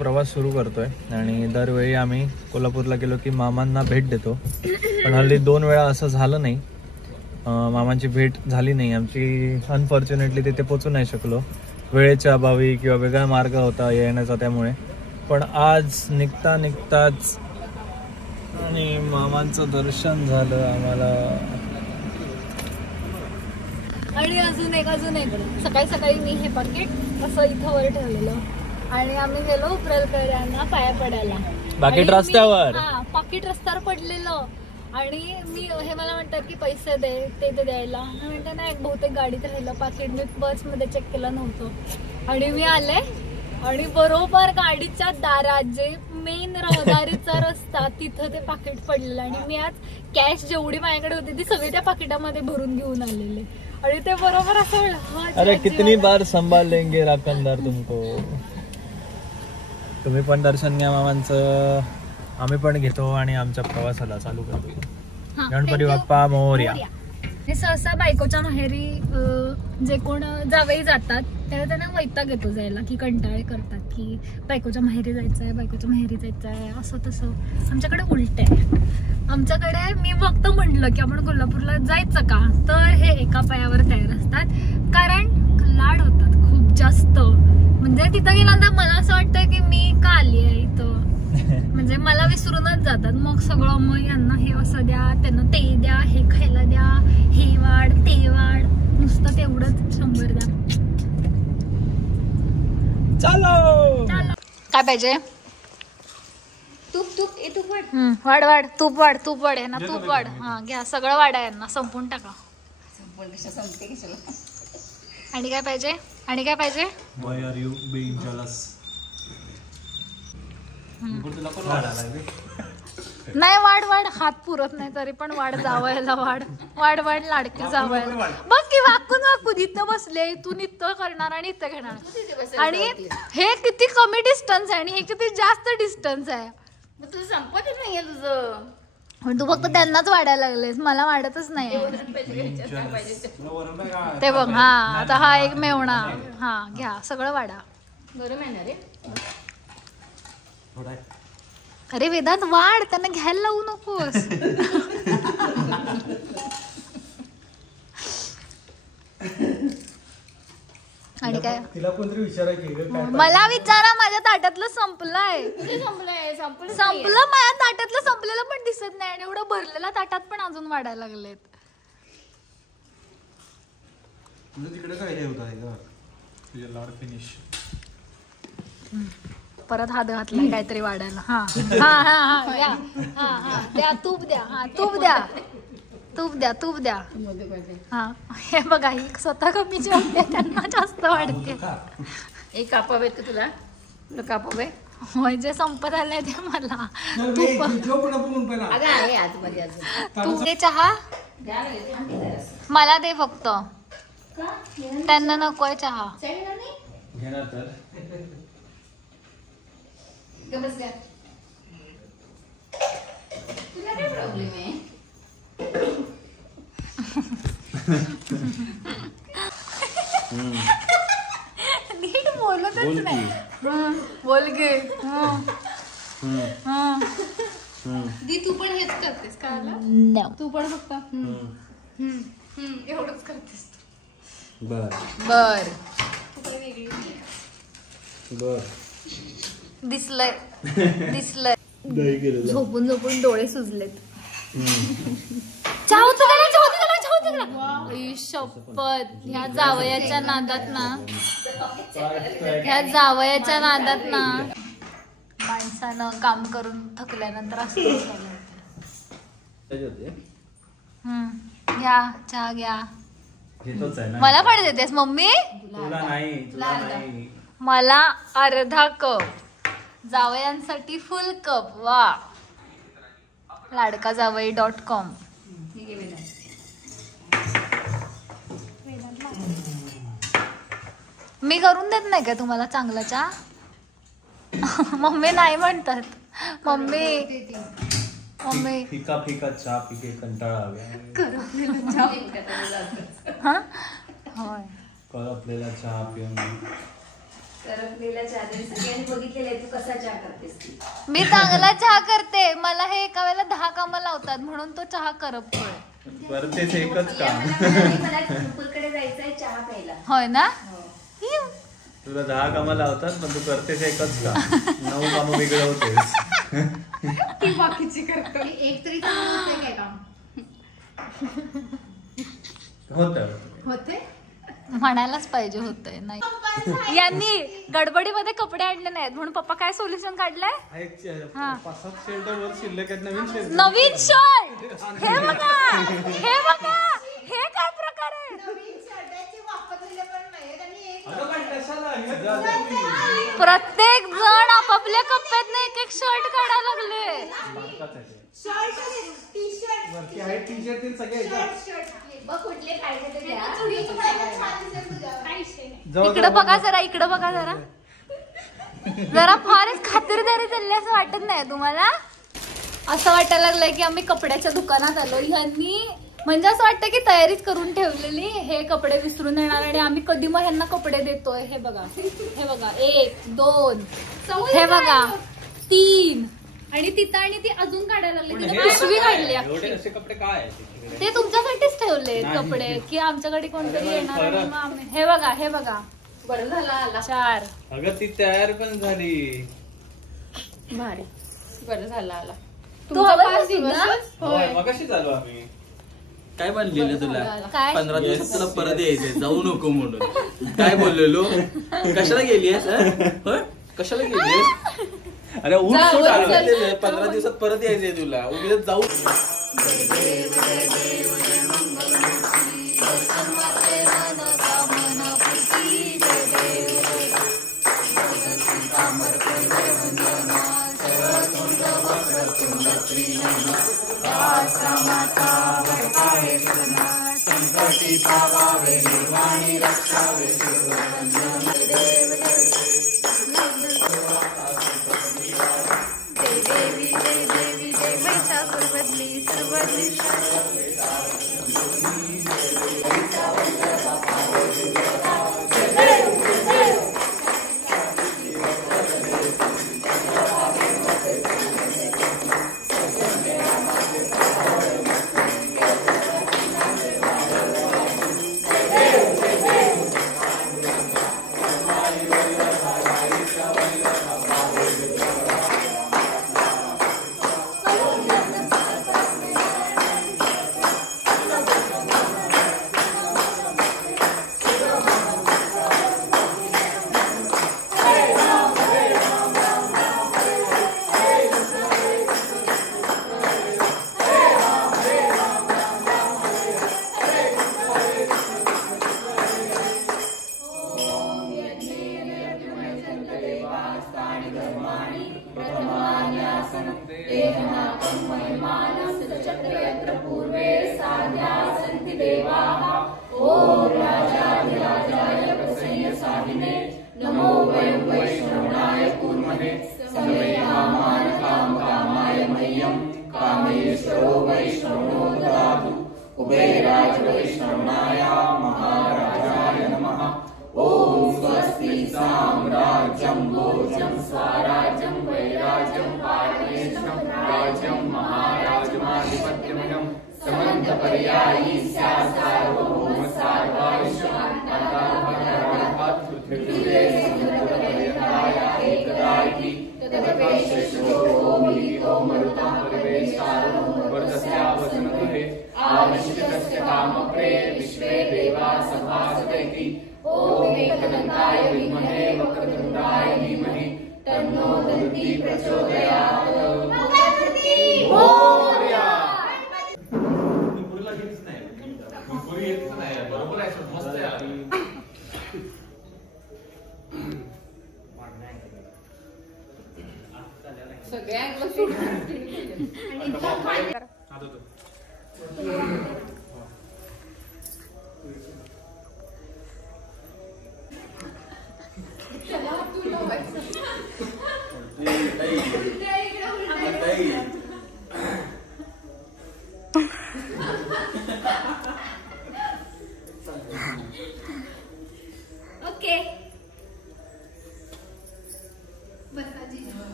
प्रवास सुरू करतोय आणि दरवेळी आम्ही कोल्हापूरला गेलो की मामांना भेट देतो, पण हल्ली 2 वेळा असं झालं नाही. मामांची भेट झाली नाही आमची. अनफॉर्च्युनेटली तिथे पोहोचू नाही शकलो, वेळेच्या अभावी किंवा वेगळा मार्ग होता येण्याचा, त्यामुळे. पण आज निघताच आणि मामांचं दर्शन झालं आम्हाला. आणि अजून एक सकाळी सकाळी मी हे पाकिट असं इथं वर ठेवलेलं आणि आम्ही गेलो उप्रलकरांना पाया पडायला. पाकिट रस्त्यावर, पाकिट रस्त्यावर पडलेलं आणि हे मला म्हणतात की पैसे दे ते द्यायला. मी म्हणते नाही, बहुतेक गाडीत राहिलं पाकिट, मी बसमध्ये चेक केलं नव्हतं. आणि मी आले आणि बरोबर गाडीच्या दारात जे मेन रहदारीचा रस्ता तिथं ते पाकिट पडलेलं. आणि मी आज कॅश जेवढी माझ्याकडे होती ती सगळी त्या पाकिटामध्ये भरून घेऊन आलेले आणि ते बरोबर असं. अरे कितनी बार संभाल लेंगे राखणदार तुमको. तुम्ही पण दर्शन घ्या मामांचं, आम्ही पण घेतो आणि आमच्या प्रवासाला चालू करतो. गणपती बाप्पा मोरया. हे सहसा बायकोच्या माहेरी जे कोण जावई जातात त्याला त्यांना वैताग येतो जायला, की कंटाळे करतात की बायकोच्या माहेरी जायचंय असं तसं. आमच्याकडे उलट आहे. आमच्याकडे मी फक्त म्हटलं की आपण कोल्हापूरला जायचं का, तर हे एका पायावर तयार असतात, कारण लाड होतात खूप जास्त. म्हणजे तिथं गेल्यानंतर मला असं वाटतं की मी का आली आहे इथं, म्हणजे मला विसरूनच जातात. मग सगळं मग यांना हे असं द्या, त्यांना ते द्या, हे खायला द्या, हे वाढ ते वाढ, नुसतं तेवढंच 100 द्या. चलो काय पाहिजे? तूप वाढ तूप वाढ यांना तूप वाढ. हा घ्या, सगळं वाढा यांना, संपून टाका. आणि काय पाहिजे? Why are you being jealous? नाही, वाढ हात पुरत नाही तरी पण वाढ. जावयाला वाढ लाडकी जावयाला. बघ की वाकून इथं बसले, इथून इथं करणार आणि इथं घेणार. आणि हे किती कमी डिस्टन्स आहे आणि हे किती जास्त डिस्टन्स आहे. तुझं संपतच नाहीये तुझं. तू फक्त त्यांनाच वाढायला लागलेस, मला वाढतच नाही. ते बघ, हा आता हा एक मेवणा. हा घ्या, सगळं वाढा. गरम आहे ना रे. अरे वेदांत वाढ, त्यांना घ्यायला लावू नकोस. आणि काय तिला कोणतरी विचारायची, मला विचारा, माझ्या ताटातलं संपलंय. संपलं माझ्या ताटातलं, संपलेलं पण दिसत नाही आणि एवढं भरलेलं ताटात पण अजून वाढायला लागलेत. तिकडे काय होता तुझे लाड फिनिश. परत हात घातलाय काहीतरी वाढायला. द्या तूप द्या. हा हे बघा, ही स्वतः कमी जेवते, त्यांना जास्त वाढते. एक कापावे का तुला कापावे? होय, जे संपत आलंय ते मला. तूप दे. चहा मला दे फक्त, त्यांना नकोय चहा. तुला काय प्रॉब्लेम आहे? नीट बोलतच नाही. बोल गे. दी, तू पण हेच करतेस का? तू पण फक्त एवढंच करतेस. बर दिसलंय. झोपून डोळे सुजलेत. शपथ, ह्या जावयाच्या नादात ना माणसानं काम करून थकल्यानंतर असं. घ्या चहा घ्या. मला पण देतेस मम्मी? मला अर्धा कप, जावयांसाठी फुल कप. वा, लाडकाजावई.com. मी करून देत नाही का तुम्हाला चांगला चहा? मम्मी नाही म्हणतात. मम्मी फिका चहा पिके कंटाळा होय, करपलेला चहा पिऊन सरकलेला चहा दे. सगळ्यांनी बघितलेलं आहे तू कसा चहा करतेस ती. मी चांगला चहा करते. मला हे एका वेळेला 10 कामं लावतात म्हणून तो चहा करपतोय. करतेच एकच का? मला कडे जायचंय चहा प्यायला. होय ना? तुला 10 कामं लावतात पण तू करतेस एकच का? 9 कामं वेगळं होतेस. ती बाकीची करतो. एक तरी होते काय काम होते म्हणायलाच पाहिजे होतंय. नाही यांनी गडबडीमध्ये कपडे आणले नाहीत म्हणून पप्पा काय सोल्युशन काढलंय? नवीन शर्ट. हे बघा हे काय प्रकार आहे? प्रत्येक जण आपापल्या कप्प्यात एक एक शर्ट काढायला लागले. इकडे बघा जरा, इकडे बघा जरा. जरा फारच खातिरदारी चालली असं वाटत नाही तुम्हाला? असं वाटायला लागलंय की आम्ही कपड्याच्या दुकानात आलो. ह्यांनी म्हणजे असं वाटतं की तयारीच करून ठेवलेली, हे कपडे विसरून येणार आणि आम्ही कधी मग ह्यांना कपडे देतोय. हे बघा 1 2 हे बघा 3 आणि तिथं आणि ती अजून काढायला लागली. पिशवी काढली. कपडे काय ते तुमच्यासाठीच ठेवले कपडे की आमच्याकडे कोणतरी येणार आणि मग आम्ही. हे बघा बरं झाला आला. 4. अगं ती तयार पण झाली. भारी. बरं झाला आला. तू आवाज दिला? होय मगाशी झालो आम्ही. काय बनलेलं तुला? काय? 15 दिवसात तुला परत यायचंय, जाऊ नको म्हणून. काय बोललेलो? कशाला गेलीयस? होय कशाला गेलीयस? अरे उठ सोड. 15 दिवसात परत यायचंय तुला. उद्या जाऊ.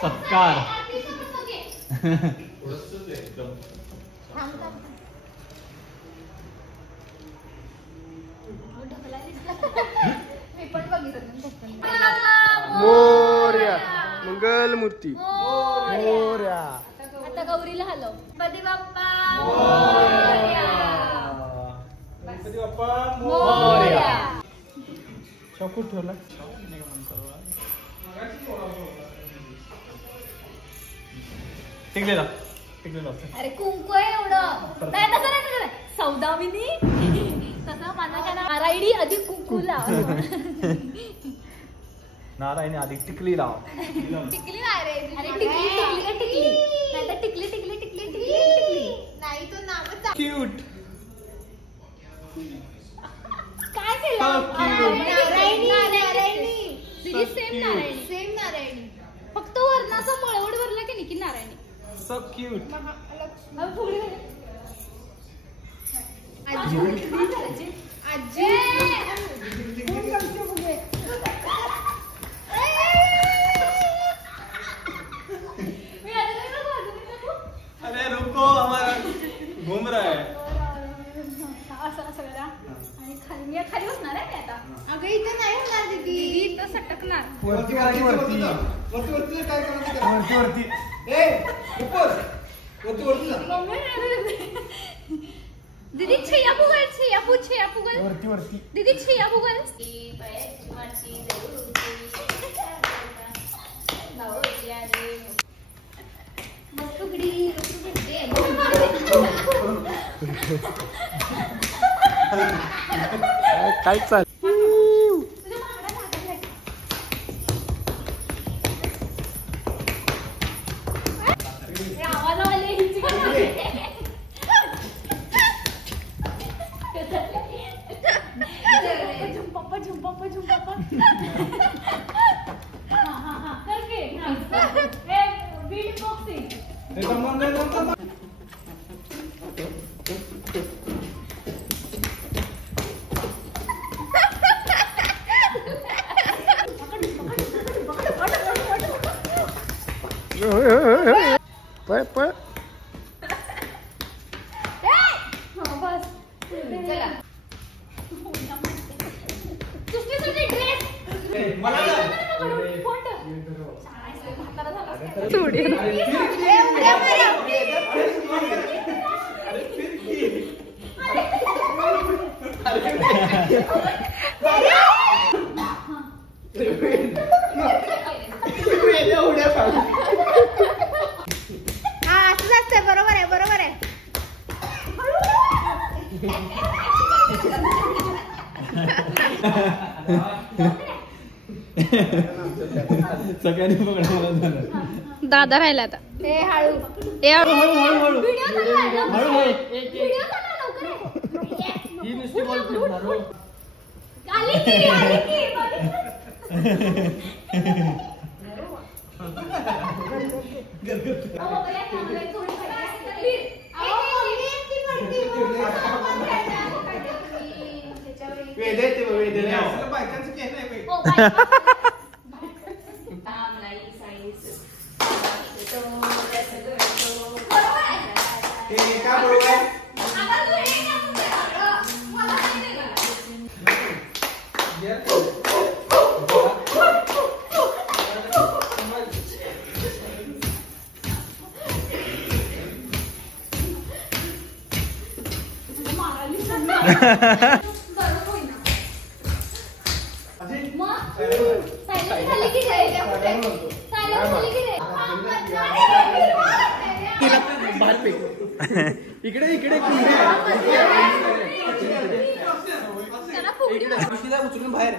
सत्कार. मी पण बघितलं. मोरया मंगल मूर्ती मोरया. आता गौरीला हलव. गणपती बाप्पा मोरया. गणपती बाप्पा मोरया. चॉकू ठेवला. टिकलेला टिकलेला. अरे कुंकू आहे एवढं. नाही तसं नाही तसं नाही. सौदामिनी तसं माझा काय नारायणी अधिक कुंकूला. नारायणी आधी टिकली लाव. टिकली नाही रे. अरे टिकली टिकली का टिकली नाही तर टिकली टिकली टिकली टिकली टिकली नाही तो नावच क्यूट. काय केलं. नारायणी नारायणी सेम नारायणी सेम नारायणी फक्त वर्णाचा मळवड वरला की निकी नारायणी. So cute. अरे रुको हमारा घूम रहा है. असं सगळं आणि खाली मी खाली बसणार आहे मी आता. अगं इथे नाही होणार दीदी. दीदी इथं सटकणार. वरती वरती वरती वरती वरती काय करायचं वरती वरती दीदी छैया फुगल छैया फुगल वरती वरती दीदी छैया फुगल. काय चाल. पळ पळ. हा असंच असतंय. बरोबर आहे बरोबर आहे. सगळ्यांनी पकडायला झालं. दादा राहिला आता. ते हळू ते हळू हळू ही नुसती बोल. आली की इकडे इकडे उचलून बाहेर.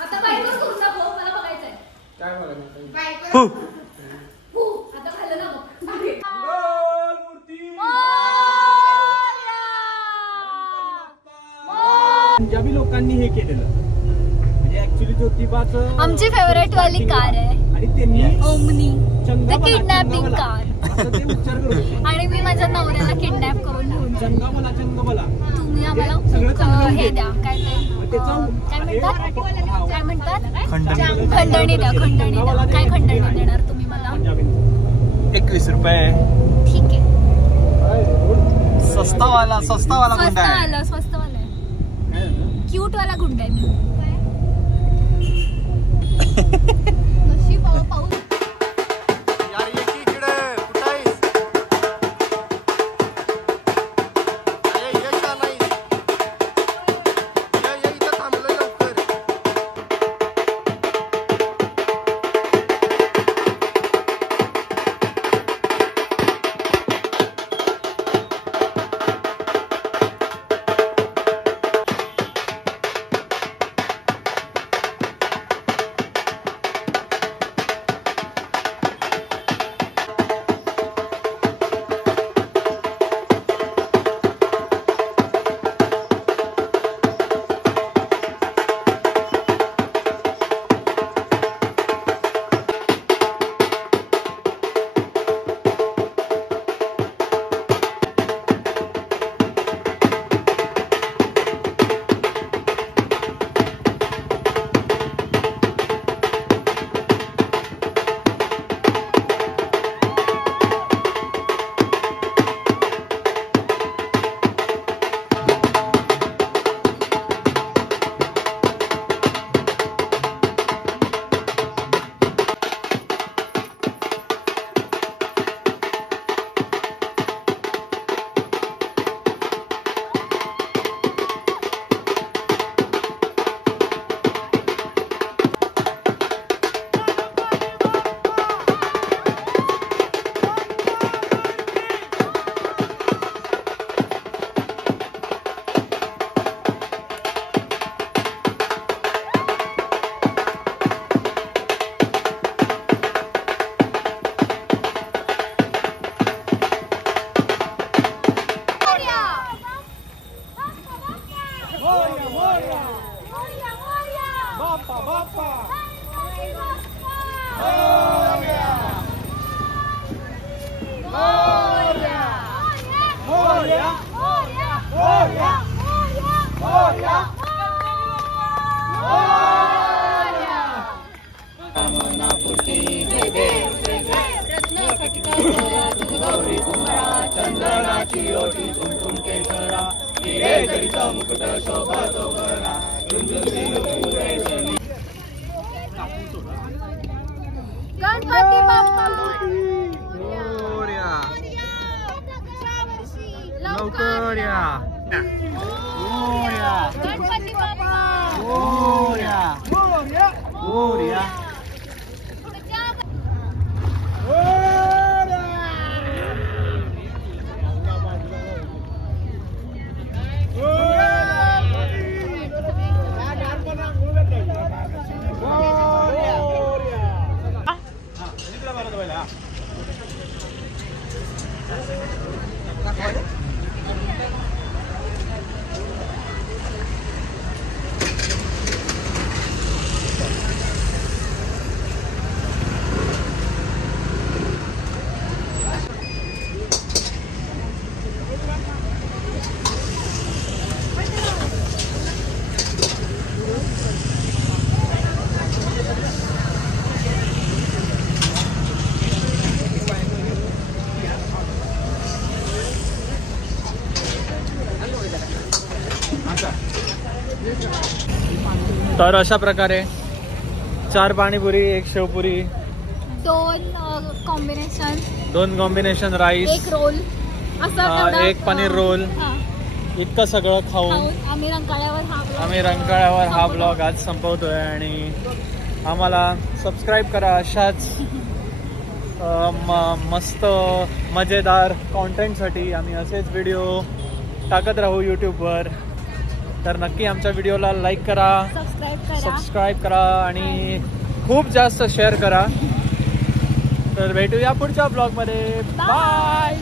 आता बायको करून दाखव मला बघायचंय. काय बघायचं. बायको आता खाल्लं ना मग. पंजाबी लोकांनी हे केलेलं म्हणजे ऍक्च्युली ज्योतिबाचं आमची फेवरेट वाली कार आहे आणि त्यांनी ओमनी चंगा द किडनॅपिंग मला कार असं ते उच्चार करत होते. आणि मी माझ्या नवऱ्याला किडनॅप करून घेऊन चंगा मला तुम्ही तुम्ही आम्हाला हे द्या, काय म्हणतात खंडणी द्या. काय खंडणी देणार तुम्ही मला? 21 रुपये. ठीक आहे. स्वस्त वाला गुंडा आहे. स्वस्त वाला क्यूट वाला गुंडा आहे मी. गणपती बाप्पा लवकर या. गणपती बाप्पा तर अशा प्रकारे 4 panipuri, 1 sevpuri, 2 combination rice, 1 roll, असं 1 पनीर रोल, इतकं सगळं खाऊन आम्ही रंकाळ्यावर हा ब्लॉग आज संपवतोय. आणि आम्हाला सबस्क्राईब करा. अशाच मस्त मजेदार कॉन्टेंटसाठी आम्ही असेच व्हिडिओ टाकत राहू यूट्यूबवर. तर नक्की आमच्या व्हिडिओला लाईक करा, सबस्क्राईब करा आणि खूप जास्त शेअर करा. तर भेटूया पुढच्या ब्लॉगमध्ये. बाय.